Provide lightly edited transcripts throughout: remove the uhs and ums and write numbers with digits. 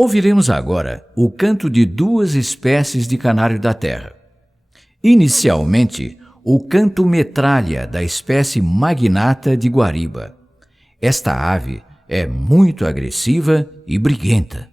Ouviremos agora o canto de duas espécies de canário da terra. Inicialmente, o canto metralha da espécie magnata de guariba. Esta ave é muito agressiva e briguenta.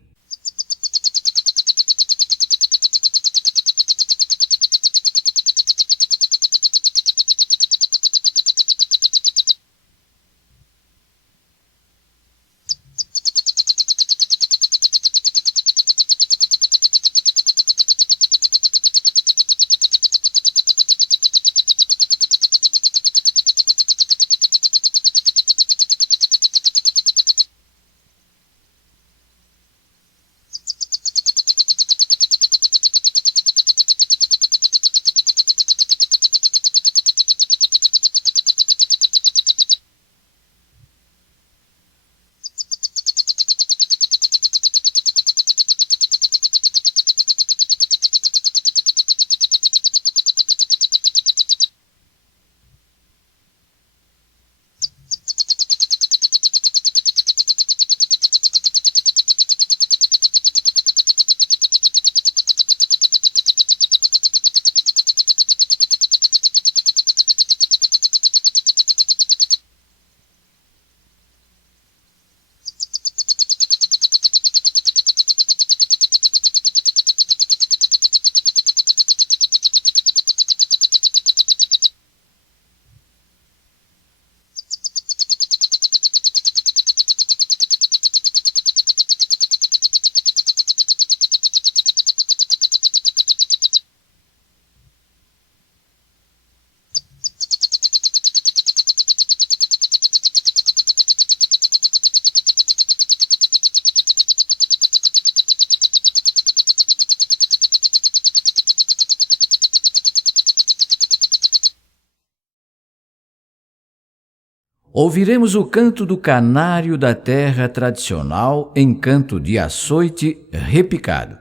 Ouviremos o canto do canário da terra tradicional em canto de açoite repicado.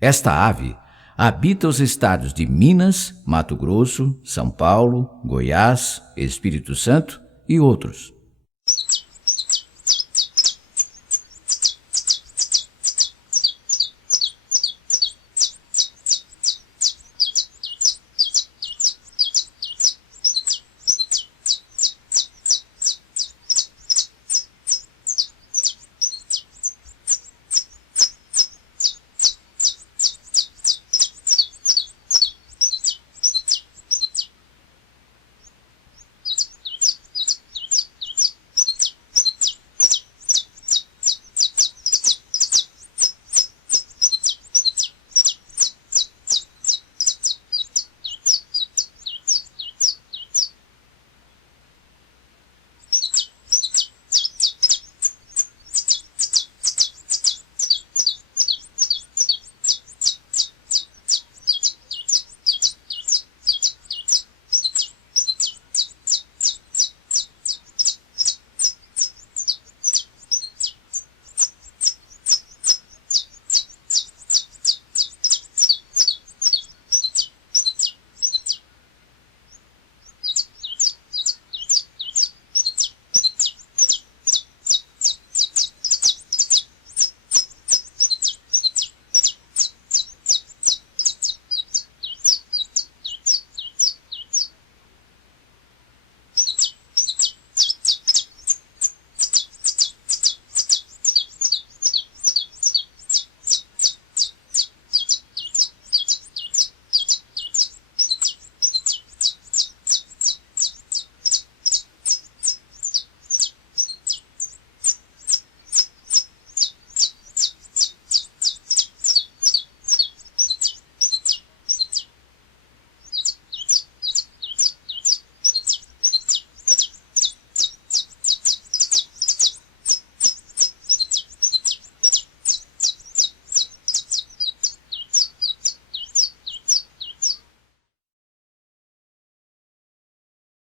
Esta ave habita os estados de Minas, Mato Grosso, São Paulo, Goiás, Espírito Santo e outros.